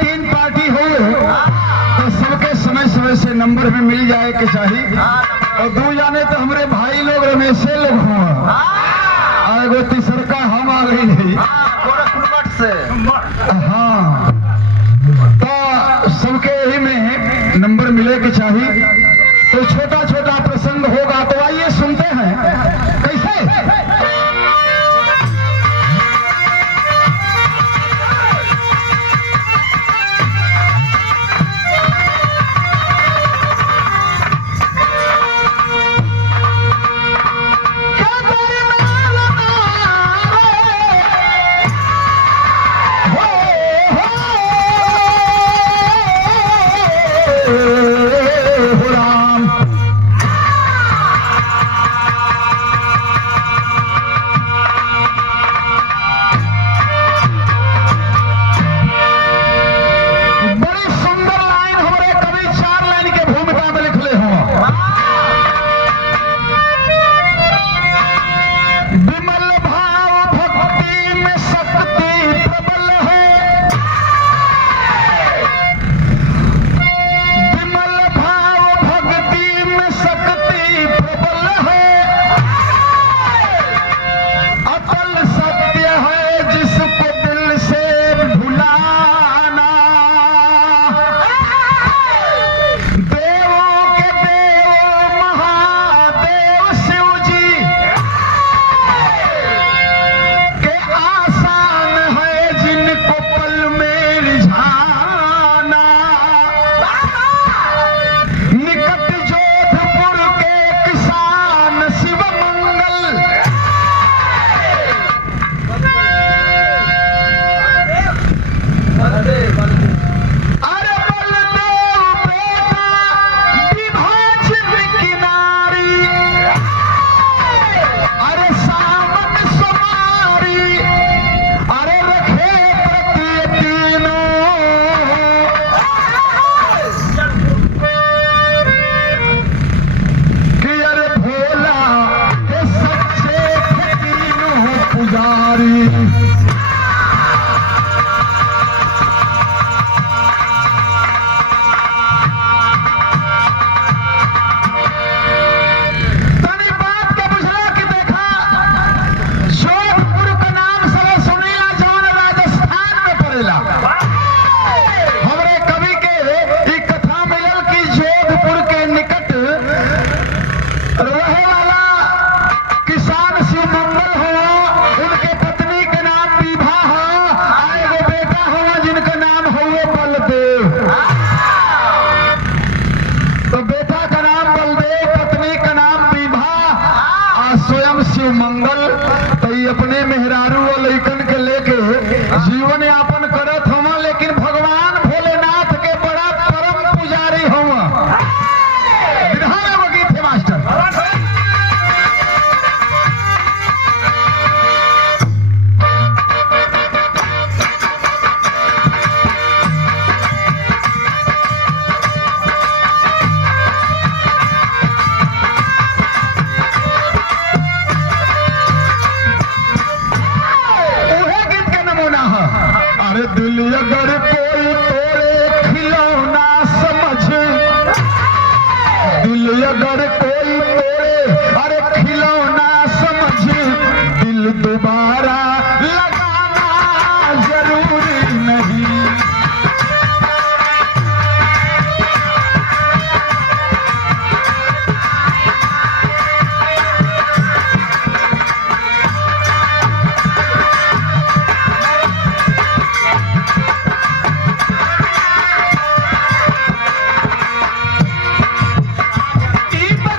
तीन पार्टी हो तो सबके समय समय से नंबर भी मिल जाए के चाहिए। और दो जाने तो हमारे भाई लोग रमेशे लोग हुआ, एगो तीसरका हम आ गई है से। हाँ, तो सबके यही में नंबर मिले के चाहिए। तो छोटा छोटा प्रसंग होगा, तो आइए सुनते हैं कैसे। मंगल तई अपने मेहरारू और लइकन के लेके जीवन यापन करत हवा, लेकिन भगवान भोलेनाथ के बड़ा परम पुजारी हवा। विधा में वो गीत है मास्टर। दिल अगर कोई तोरे खिलौना समझ, दिल अगर कोई तोरे अरे खिलौना समझ, दिल दोबारा लगाना जरूरी नहीं। Keep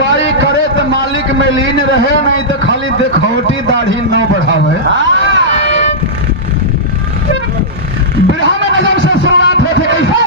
अगुवाई करे तो मालिक में लीन रहे, नहीं तो खाली देखौटी दाढ़ी न बढ़ावे। बिरहा में नजम से शुरुआत होती कैसे?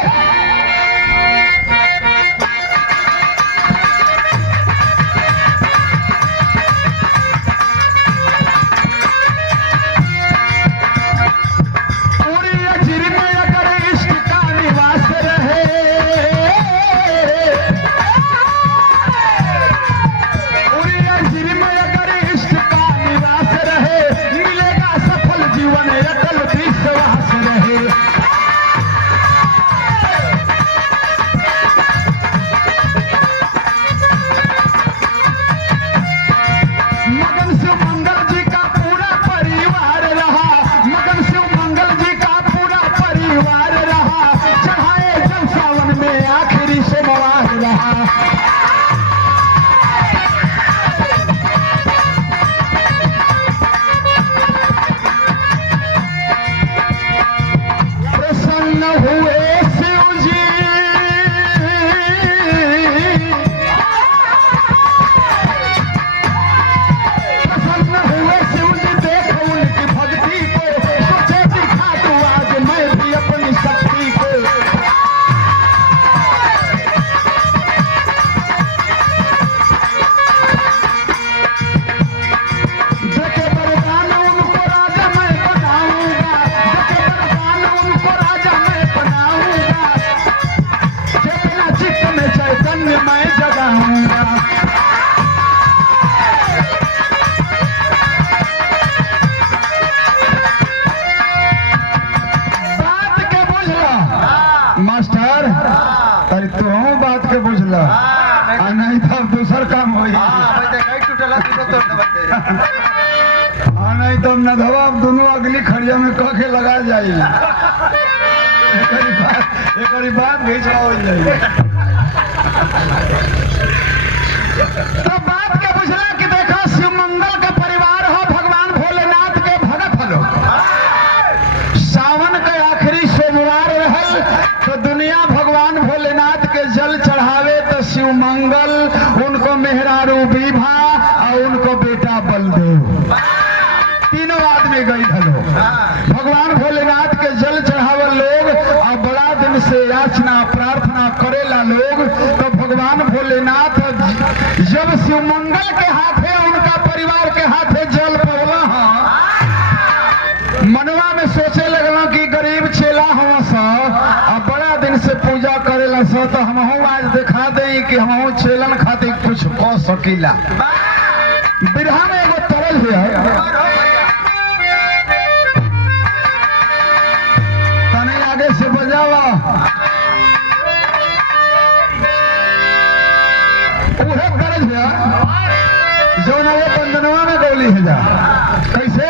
मास्टर अरे तू बात के बुझला नहीं तो दूसर काम हो नहीं तो नधवा दोनों अगली खड़िया में कह के लगा जाइए एक बात भेजा हो जाइए। तो बात के बुझला कि देखो शिव मंगल का परिवार हो, भगवान भोलेनाथ के भगत हलो। सावन के आखिरी सोमवार रहल तो दुनिया भगवान भोलेनाथ के जल चढ़ावे तो शिव मंगल उनको मेहरारू विभा और उनको बेटा बलदेव तीनों आदमी गई हलो। भगवान भोलेनाथ के जल चढ़ावे लोग और बड़ा दिन से याचना प्रार्थना करेला लोग। तो भगवान भोलेनाथ जब शिव मंगल के हाथे उनका परिवार के हाथे जल पड़ला मनवा में सोचे लगला कि गरीब चेला हम सब बड़ा दिन से पूजा करेला सो तो हम आज दिखा दें कि हम चेलन खातिर कुछ कह सकीला। बिरहा में एगो तरल है तने आगे से बजावा उहे तरल है जो नवे बंधनवा में गौली है जा कैसे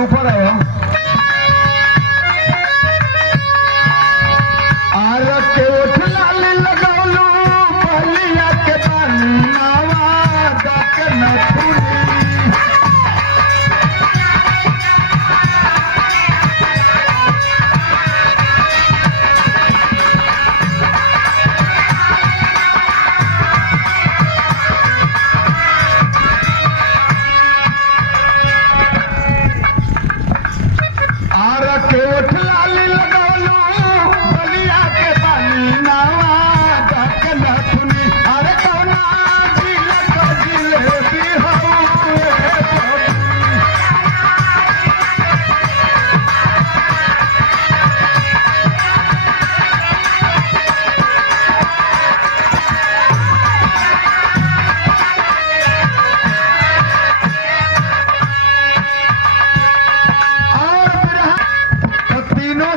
ऊपर आओ आर के उठ लाल लगौलू बलिया के पानी नावा के नथुनी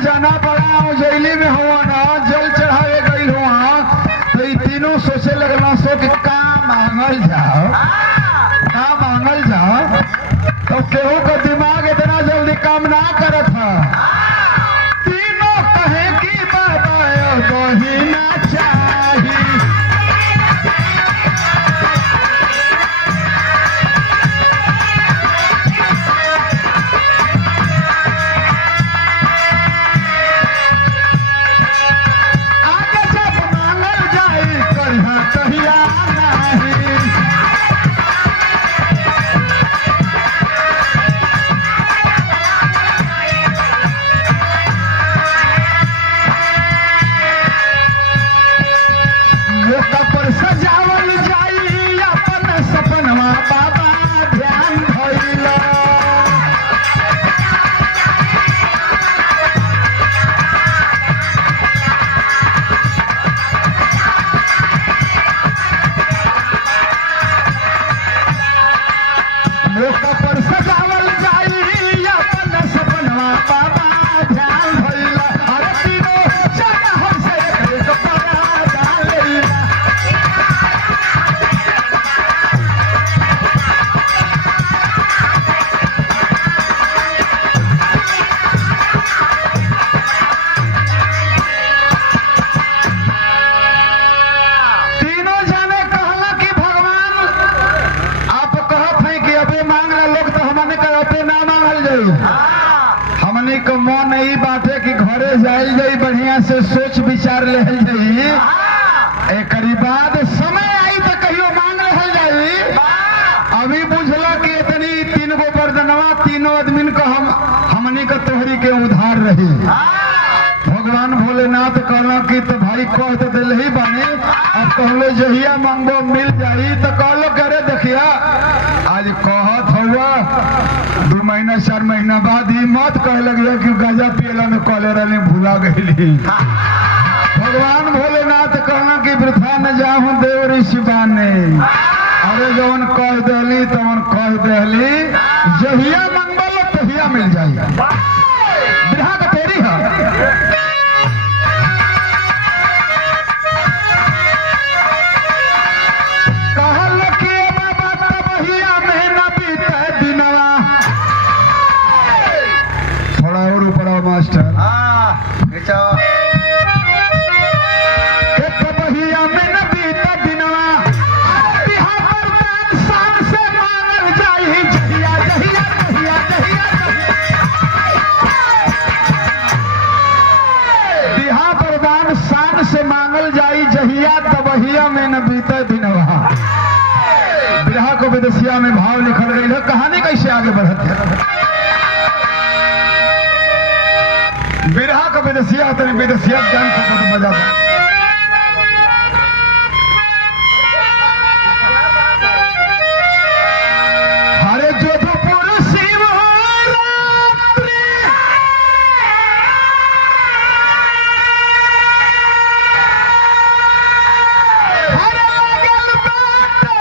जाना पड़ा उजैली में हुआ ना जल चढ़ावे गई हुआ तो ये तीनों सोचे लगना सो कि का मांगल जाओ तो केहू का दिमाग इतना जल्दी काम ना करत है। तीनों कहे कि बाबा बहिना चाहिए सजावल जाई अपन सपनवा बाबा ध्यान भइला मौका पर सजावल जाई अपन सपनवा बाबा ध्यान भइला अरे तीनों जगह हमसे एक परा डालेला तीनों जाने कहला कि भगवान आप कहत हैं कि अबे मांगला लोग तो हमने का अबे ना मांगल जाई हमने को मन नहीं बाटे कि घरे जाइल जाई बढ़िया से सोच विचार ले जाई एक बाद समय आई तो कहियो मांग रहल जाई अभी बुझला कि इतनी तीन गो बर्दनवा तीनों आदमी को हमने को तोहरी के उधार रही भगवान भोलेनाथ कहला कि तो भाई कह तो दिल ही बानी अब कहलो जहिया मांगो मिल जाई तो कहलो करे देखिया आज कहत हुआ 2 महीना 4 महीना बाद ही मत कह लगिया कि गाजा पियला में कॉलेरा ने भूला गईली भगवान भोलेनाथ कहला कि वृथा न जाहूं देव ऋषि बाने अरे जवन कह देली तवन कह देली जहिया मंगल तहिया मिल जाई बिरहा का तेरी है मास्टर बहिया में न बीता दिनवा बिहा पर दान शान से मांगल जाई जहिया जहिया जहिया जहिया बिहा पर दान शान से मांगल जाई जहिया तबहिया में न बीता दिनवा बिरहा को विदेशिया में भाव लिखल गई है कहानी कैसे आगे बढ़त है बिरहा का विदेशिया होता है विदेशिया ज्ञान को तो मजा हरे जोधपुर शिवरात्रि हरे लगल बाटे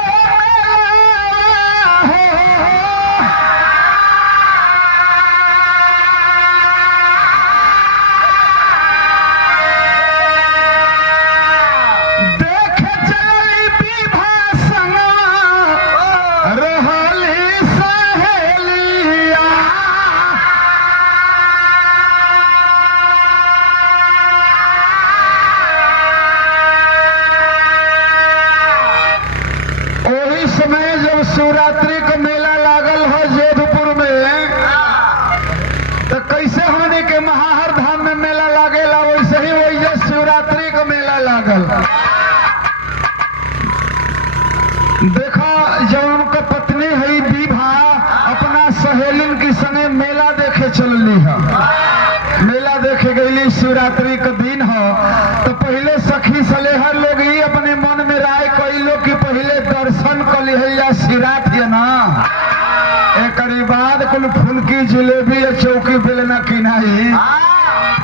शिवरात्रि का मेला लागल है जोधपुर में तो कैसे हमने के महाहर धाम में मेला लागेला वैसे ही वही शिवरात्रि का मेला लागल देखा जब उनका पत्नी है विभा अपना सहेलिन की संगे मेला देखे चलली है मेला देखे गई शिवरात्रि का दिन है तो पहले सखी सलेहर लोग ही अपने मन में राय कई लोग की पहले दर्शन कर लिया सिरात है ना एक बाद कुल फुलकी जिलेबी या चौकी बेलना किनाई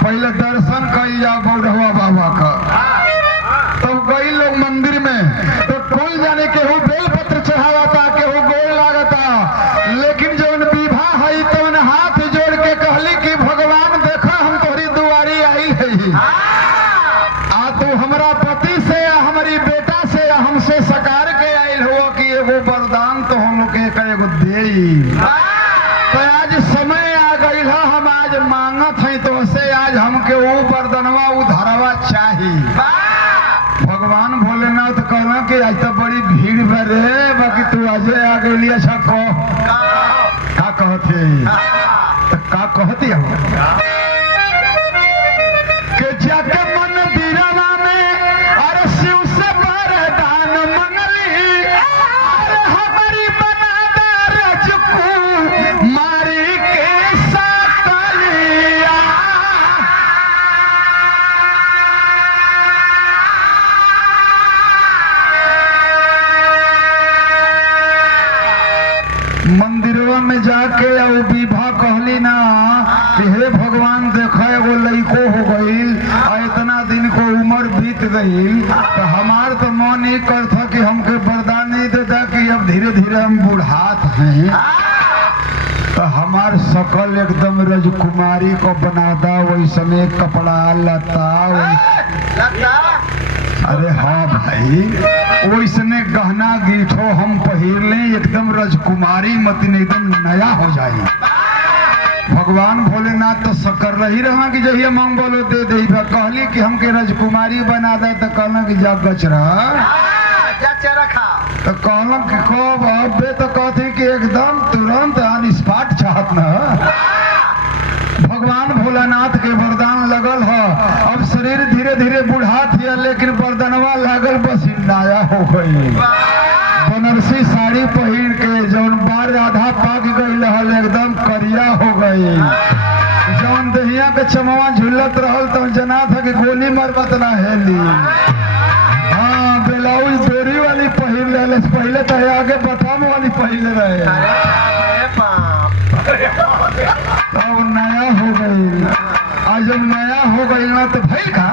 पहले दर्शन कई जा बौरहवा बाबा का तब गई लोग मंदिर में तो कुल जाने केहू बेलपत्र चढ़ावाता केहू गोल लागता लेकिन जब विभा है तो हाथ जोड़ के कहली कि भगवान देखा हम तोहरी दुआरी आई है आ तू हमरा पति से या हमारी बेटा से या हमसे सकार के आयल हुआ कि एगो वरदान तो हम लोग के एगो दे तो आज समय आ गई है हम आज मांगत है तो से आज हमके वो वरदानवा उधारवा चाहिए भगवान भोलेनाथ कहना कि आज तो बड़ी भीड़ रे बाकी तू आज आ गई अच्छा का कहते तो का कहती के जाके मंदिरवा में अरे शिव से वरदान मंगली अरे हमारी बना दे रजकू मारी के सकलिया मेलवा में जाके और विभा कहली ना कि हे भगवान देखो एगो लइको हो गईल और इतना दिन को उम्र बीत गईल, तो हमार तो मन ही करता कि हमके वरदान नहीं देता कि अब धीरे धीरे हम बुढ़ात हैं, तो हमार शकल एकदम राजकुमारी को बनादा, वैसने कपड़ा लता अरे हाँ भाई वैसने गहना गीठो हम पहिर लें, एकदम राजकुमारी मतीन एकदम नया हो जाए। भगवान भोलेनाथ तो शक्कर रही रहा कि जहिया मांग बोलो दे दे, कहली कि हमके राजकुमारी बना दे, तो कहना कि जा गच रहा तो कहलम कि कब अबे, तो कहती कि एकदम तुरंत ऑन स्पॉट चाहत न। भगवान भोलानाथ के वरदान लगल है, अब शरीर धीरे धीरे बुढ़ात है, लेकिन वरदानवा लागल बस नया हो गई। बनारसी साड़ी पहिर के जौन बार आधा पाक गई रहल एकदम करिया हो गई, जौन दहिया के चमवा झुलत रहल तो जना था कि गोली मरबत ना हेली। हाँ ब्लाउज डोरी वाली पहिर ले, पहले तो आगे बटम वाली पहिर रहे, अब नया हो गई। आज जब नया हो गई ना तो भाई का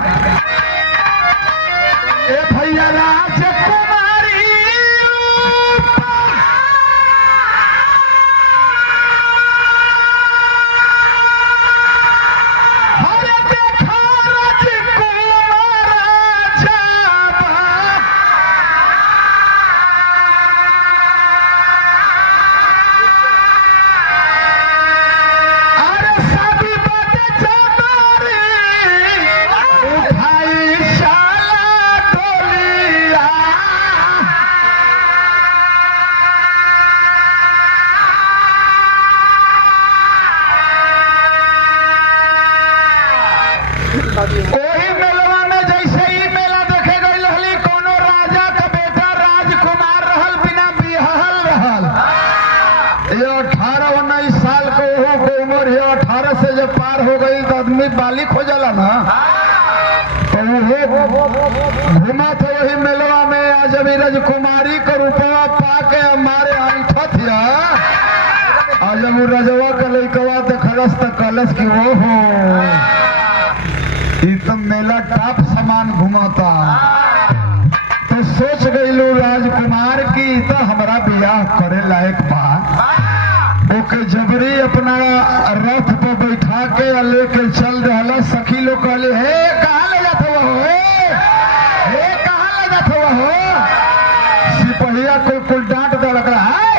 ए भैया राजकुमारी हरे देखा ओही मेलवा में जैसे ही मेला देखे गई रहली, कोनो राजा का बेटा राजकुमार रहल, बिना बिहल रहल, ये 18-19 साल को उम्र है। 18 से जब पार हो गई तो आदमी बालिक हो जाला ना, तो वो घुमा था वही मेलवा में। आज जब राजकुमारी का रूपवा पाके हमारे ऐठत है, आज जब रजवा का लइकवा देखलस तो कहलस कि वो हो तो मेला टाप सामान घुमाता, तो सोच गई लो राजकुमार की तो हमारा ब्याह करे लायक बा। ओके जबरी अपना रथ पर बैठा के लेके चल रहा। सखी लोग कहले हे कहाँ ले जाते हो, हे कहाँ ले जाते हो। सिपहिया कोई कुल डांट दे लग रहा है,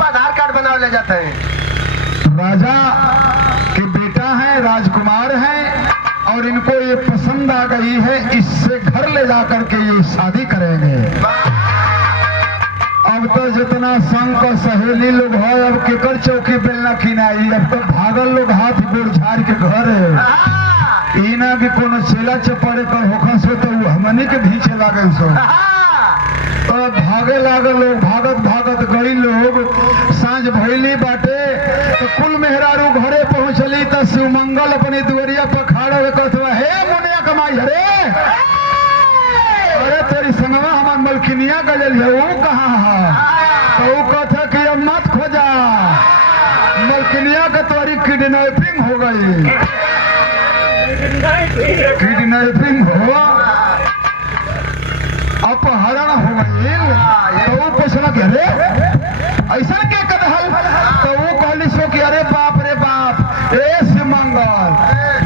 आधार कार्ड बना ले जाते हैं। राजा के बेटा है, राजकुमार है, और इनको ये पसंद आ गई है, इससे घर ले जाकर के ये शादी करेंगे। अब तो जितना संग का सहेली लोग है, अब केकर चौकी बेलना खिनाई, अब तो भागल लोग हाथ गोड़ झाड़ के घर है। इना भी कोनो चेला चपड़े कर होखा सो तो हमनी के भीछे लागे सो, तो भागे लागल लोग, भागत भागत गई लोग। सांझ भैली बाटे तो कुल मेहरारू घरे पहुंचली तो शिवमंगल अपनी दुआरिया पर खड़ा हुए कहते हे मुनिया कमाई, अरे तेरी संगवा हमार मलकिनिया गजल है, वो कहाँ है। तो वो कहता कि अब मत खोजा, मलकिनिया के तोरी किडनैपिंग हो गई। किडनैपिंग हो, अपहरण हो गई। तो वो पूछला कि अरे ऐसा क्या कदहल, तो वो कहली सो कि अरे बाप रे बाप, ए शिवमंगल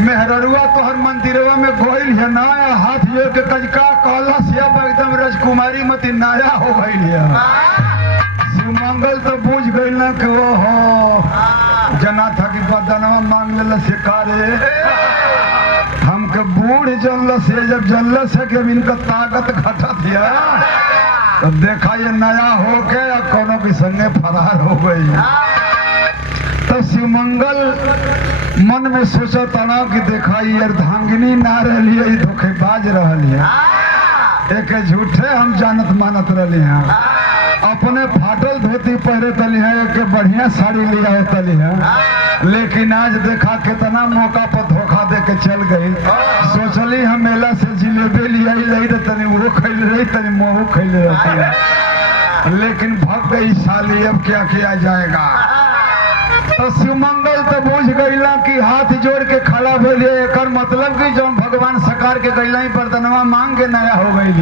मेहररुआ तोहर मंदिरवा में गोइल है नया, हाथ जोड़ के कजका कहला से एकदम राजकुमारी मती नया हो गई है। शिवमंगल तो बुझ गई ना कि वो हो जना था कि बदनवा मांग ले शिकारे, हमके बूढ़ जल से जब जल से कि इनका ताकत घटत है, तो देखा ये नया हो के कोनो के संगे फरार हो गई। तो शिवमंगल मन में सोचा तना कि देखा ये अर्धांगिनी ना रही है, धोखेबाज रही है, एक झूठे हम जानत मानत रही हैं। अपने फाटल धोती पहरे तली है, एक बढ़िया साड़ी लिया तली है, लेकिन आज देखा कितना मौका पर धोखा दे के चल गई। सोचली हम मेला से जिलेबी लिया तनी वो खैल रही, तनी मोहू खैल रही। लेकिन भग गई साली, अब क्या किया जाएगा। तो शिवमंगल तो बुझ गईला कि हाथ जोड़ के खड़ा भइले, एकर मतलब कि जब भगवान सकार के गईला ही बरदनवा मांग के नया हो गई।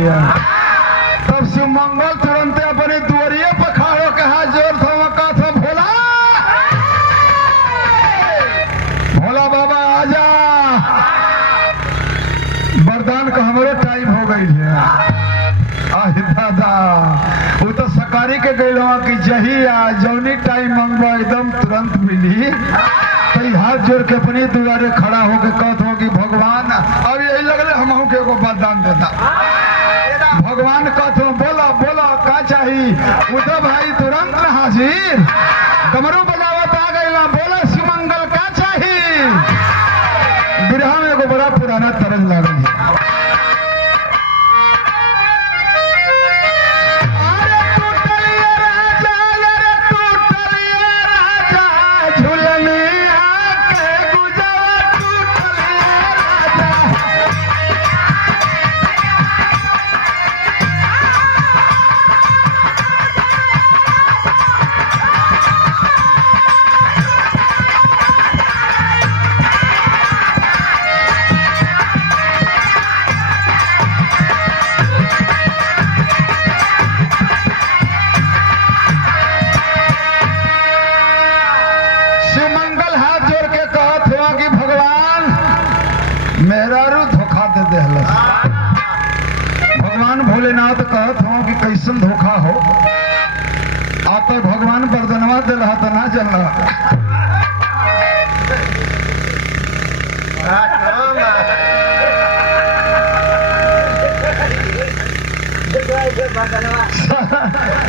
तब शिवमंगल तुरंत अपने दुआरिये पर खड़ो के हाथ जोड़ था भोला, भोला बाबा आजा, वरदान का हमारे टाइम हो गई है। दादा वो तो सकारी के गईलो कि जही आ जौनी टाइम मंगवा एकदम तुरंत मिली। तो हाथ जोड़ के अपनी दुआरे खड़ा होके कहत हो कि भगवान, अब यही लगले हम के एगो वरदान देता। भगवान कहत हो बोला बोला का चाहिए। उधर भाई तुरंत न हाजिर, डमरू बजावत आ गईला, बोला शिवमंगल का चाहिए। बिरहा में एगो बड़ा पुराना तरज लागल है। भगवान भोलेनाथ कहत हो कि कैसन धोखा हो, आता भगवान बरदनवा दिल तो ना चल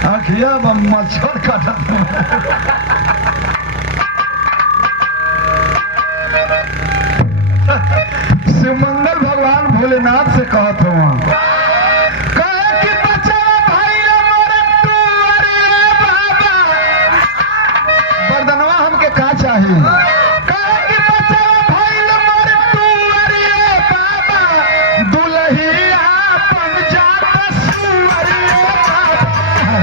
आखिया मच्छर काटत। शिवमंगल भगवान भोलेनाथ से कहत हो कि बचावा भाई बरदनवा हमके का चाहिए। कि बचावा भाई बाबा, दुल्हिया बन जात सुअरिया बाबा।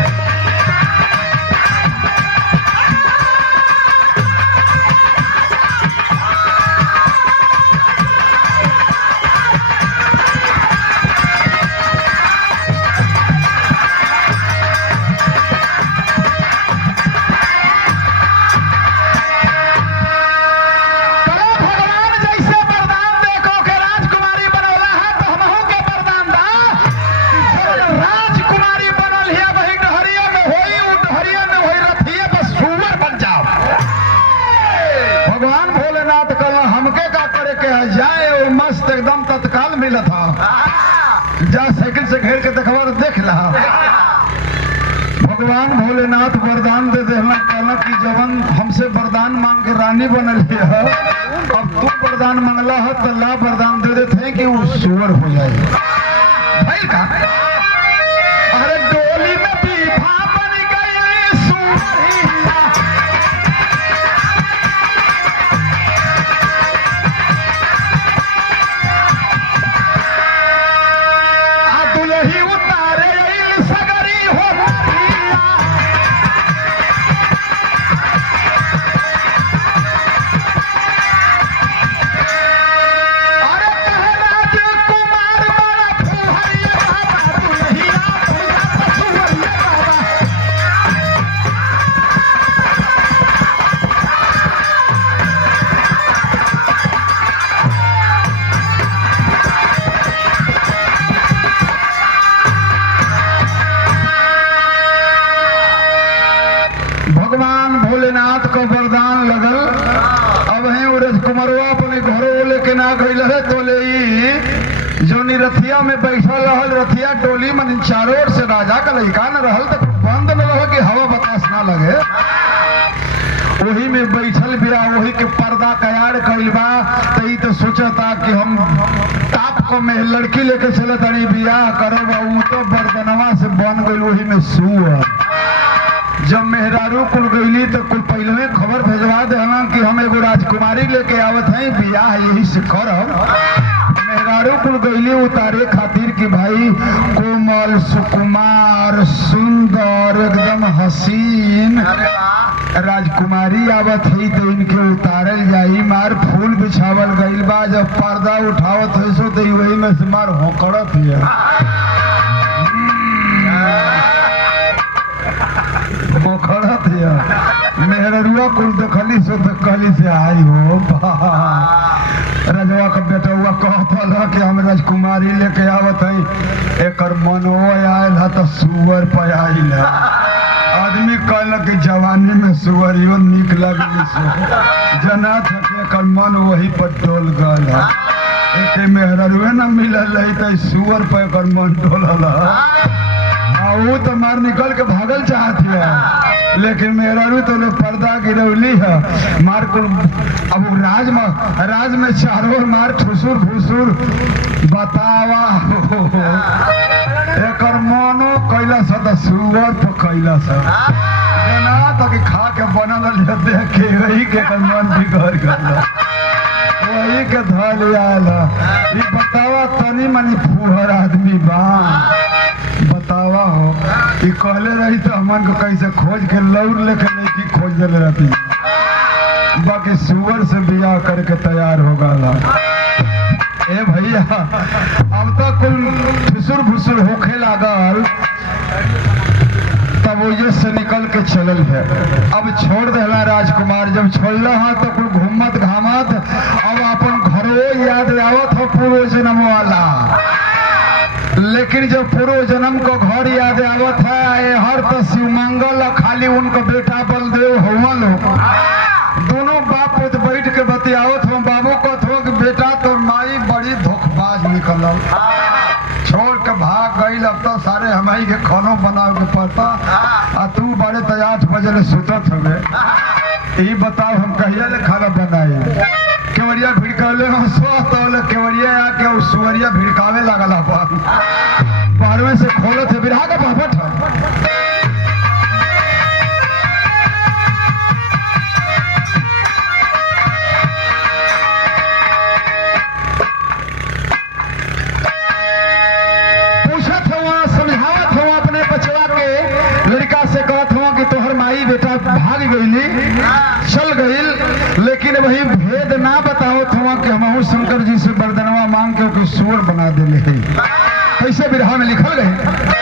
एकदम तत्काल मिला था, जा साइकिल से घेर के देखवा देख रहा। भगवान भोलेनाथ वरदान दे देना, कहला कि जवन हमसे वरदान मांग के रानी बनल है, अब तू वरदान मांगला है तो ला वरदान दे देते हैं कि वो सुअर हो जाए। भाई का अरे डोली में बीफा बन गई सुअर। भगवान भोलेनाथ का वरदान लगल। अब है कुमरवा अपने घरों लेके ना गई है, तो ले जो रथिया में बैठल रहल, रथिया टोली मन चारों ओर से राजा का लड़का न रहल, तो बंद न रह कि हवा बतास ना लगे। वही में बैठल बिया, वही के पर्दा कयार कइल बा। तो सोचता कि हम ताप को में लड़की लेके चले तड़ी बियाह करो, तो बरदनवा से बन गई वही में सुअर। जब मेहरारू कुल गईली तो कुल पहले खबर भेजवा देना कि हम एगो राजकुमारी लेके आवत हैं, बियाह यही से करब। मेहरारू मेहरारू कुल गईली उतारे खातिर कि भाई कोमल सुकुमार सुंदर एकदम हसीन राजकुमारी आवत है तो इनके उतारल जाई मार फूल बिछावल गईल बा जब पर्दा उठावत है सो तो वही में से मार होकड़त है होकड़त है मेहरुआ कुल देखली सो तो कहली से आई हो रजवा का बेटा हुआ कहता कि हम राजकुमारी लेके आवत है एक मनो आयल है तो सुअर पे आयल है आदमी कहल कि जवानी में सुअरियो निक लगली जना थके कर मन वही पर डोल गल एक मेहरुए न मिलल है तो सुअर पे कर मन डोलल वो तो मार निकल के भागल चाहती है लेकिन मेहरारू तो लोग पर्दा गिरौली है मार को अब राज में चारों मार ठुसुर फुसुर बतावा एक मनो कैला सा सुअर पर कैला सा तक खा के बनल देख के वही के मन बिगड़ गल वही के धल आयल बतावा तनी मनी फुहर आदमी बा बतावा हो कि कहले रही तो हमन को कैसे खोज के लौर लेके नहीं खोज देले रहती बाकी सुअर से बियाह करके तैयार हो गला ए भैया अब तो कुल फुसुर फुसुर होखे लागल तब वो ये से निकल के चलल है अब छोड़ देला राजकुमार जब छोड़ला हाँ तो कुल घूमत घामत अब अपन घरों याद आवत हो पूर्व जन्म वाला लेकिन जब पूर्व जन्म को घर याद आवत है हर तो शिवमंगल खाली उनको बेटा बलदेव हुआ लोग दोनों बाप बैठ के बतियावत हो बाबू को थो कि बेटा तो माई बड़ी धोखबाज निकल छोड़ के भाग गई अब तो सारे हमारी के खानों बनाओ के पड़ता आ तू बड़े तो 8 बजे ले सुतत हवे यही बताओ हम कहिया ले खाना बनाए केवड़िया भिड़कावे हम सोले केवड़िया आके उस सुअरिया भिड़कावे लगल बाहर में से खोलत है बिरहा का बापट पूछत हुआ समझावत हुआ अपने बचवा के लड़का से कहत हुआ कि तोहर माई बेटा भाग गईली चल गईल लेकिन वही भेद ना बताओ हुआ कि हम शंकर जी से बरदनवा मांग के ओके सुअर बना देले है कैसे बिरहा में लिखल गए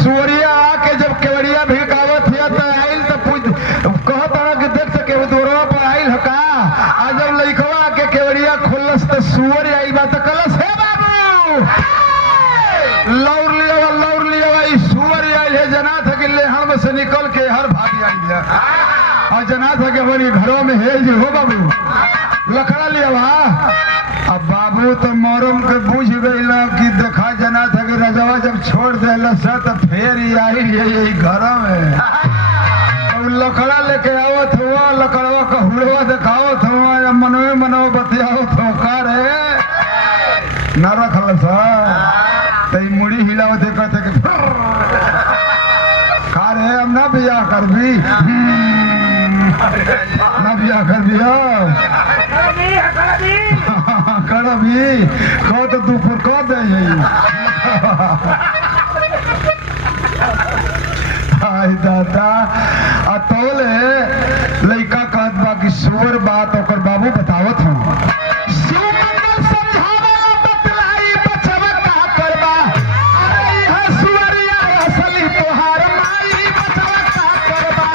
सुअरिया आके जब केवड़िया भिड़कावत है तो आइल तो पूछ कहत कि देख सके वो दोरवा पर आइल का आ जब लइकवा के केवड़िया खोलस तो सुअर आई बात कलस हे बाबू लौर लिया ई सुअर आइल है जना था कि लेहन में से निकल के हर भाग आइल है और जना था कि बड़ी घरों में हेल जी हो बाबू लकड़ा लिया वहा अब बाबू तो मोरम के बुझ गई कि देखा जना था कि रजवा जब छोड़ देला सा तो फिर आई यही घर में अब लकड़ा लेके आवत हुआ लकड़वा का हुड़वा दिखावत हुआ या मनवे बतियावत हो का रे न रखल सा तई मुड़ी हिलावत कहते कि का रे अब ना बियाह कर भी ना बियाह कर दिया करबी कह तो दुपुर कह दे आई दादा अतोले लइका कहत बा कि सुअर बात ओकर बाबू बतावत हूँ शिवमंगल समझावे बतलाई बचवा का करबा अरे यह सुअरिया असली तोहार माई बचवा का करबा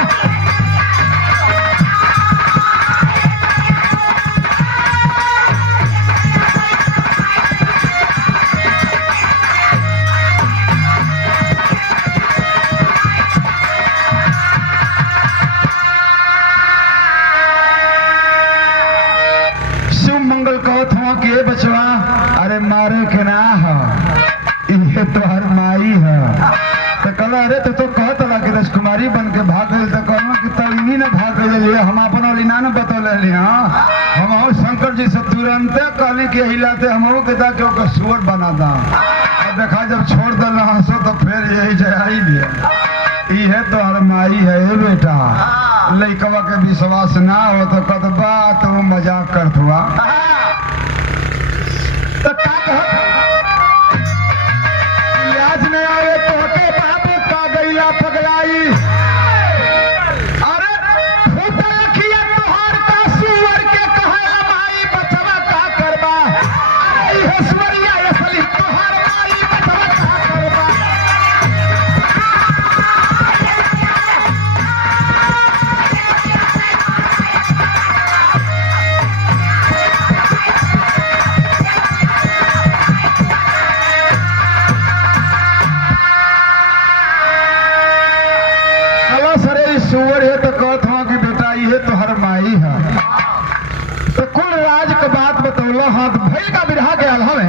के बचवा अरे मारे के ना ये तो हर माई है तो कल अरे तो कहत ला कि राजकुमारी बन के भाग गई तो कहना कि तड़नी ने भाग गई हम अपन लीना ने बतौले हम शंकर जी से तुरंत कहने के हिलाते हम के दा के सुअर बना दा देखा जब छोड़ दल हंसो तो फिर यही जय लिया इहे तो हरमाई है बेटा लइकवा के विश्वास ना हो तो कद बात वो मजाक कर दुआ तो आज नहीं आवे तो के बाबू का गईला पगलाई अरे फूटा लखिया तोहार का सुअर के कहे माई बचवा का करबा अरे ईश्वरिया असली तोहार माई बचवा का करबा सुअर है तो कहत हो कि बेटा ये तो हर माई है तो कुल राज के बात बतौला हाथ भैल का बिरहा के आल्हा में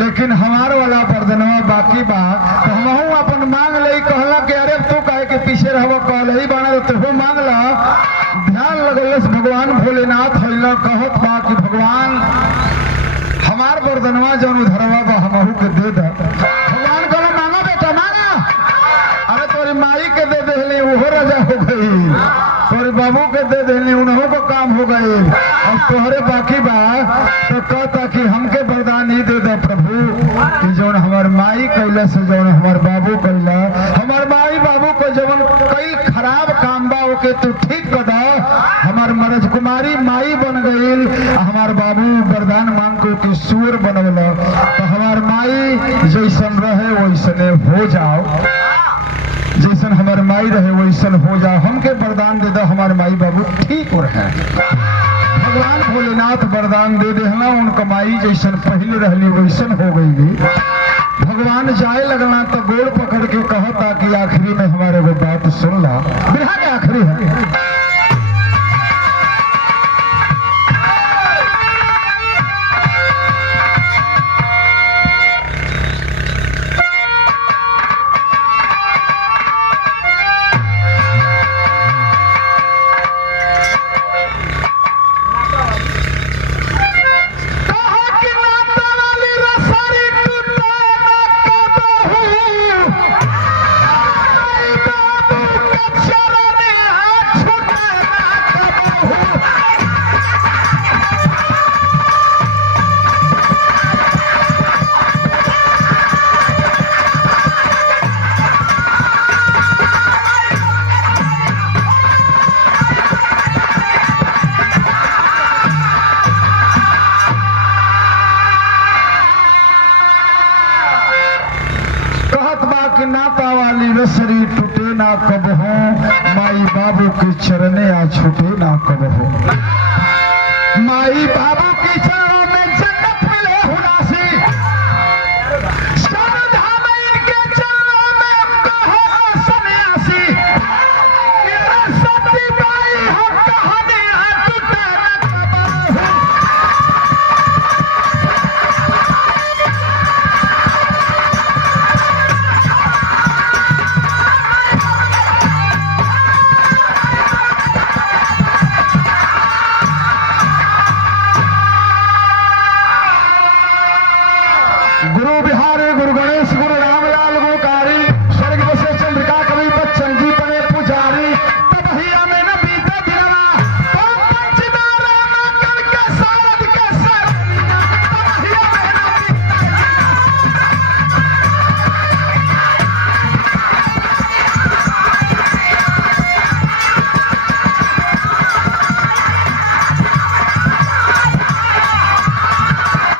लेकिन हमार वाला बर्दनवा बाकी बा तो हम अपन मांग ले कहला कि अरे तू कहे के पीछे रहबो कहल ही बाना तो तू मांग ला ध्यान लगलस भगवान भोलेनाथ हइला कहत बा कि भगवान हमार बर्दनवा जौन धरवा बा हमहू के दे दे भगवान कहला मांगो बेटा मांगा अरे तोरी माई के दे देली ओहो राजा हो गई तोरे बाबू के दे देली उन्हों को काम हो गई अब तोहरे बाकी बा तो कहता कि हमके वरदान ही दे दे प्रभु कि जौन हमार माई कैला से जौन हमार बाबू कैला हमार माई बाबू को जौन कई खराब काम बा ओके तू ठीक कर दो हमार मरज कुमारी माई बन गई हमार बाबू वरदान मांग को कि सूर बनवल तो हमार माई जैसन रहे वैसने हो जाओ जैसन हमार माई रहे वैसन हो जाओ हमके वरदान दे दो हमार माई बाबू ठीक हो रहे भगवान भोलेनाथ वरदान दे देहला उनका माई जैसन पहले रहली वैसन हो गई भगवान जाए लगना तो गोड़ पकड़ के कहता कि आखिरी में हमारे वो बात सुन ला बिरहा के आखिरी है नाता वाली रसरी टूटे ना कब हो माई बाबू के चरने आ छूटे ना कब हो माई बाबू के चरणों में जन्नत मिले हुनासी सब धाम इनके चरणों में कहो सब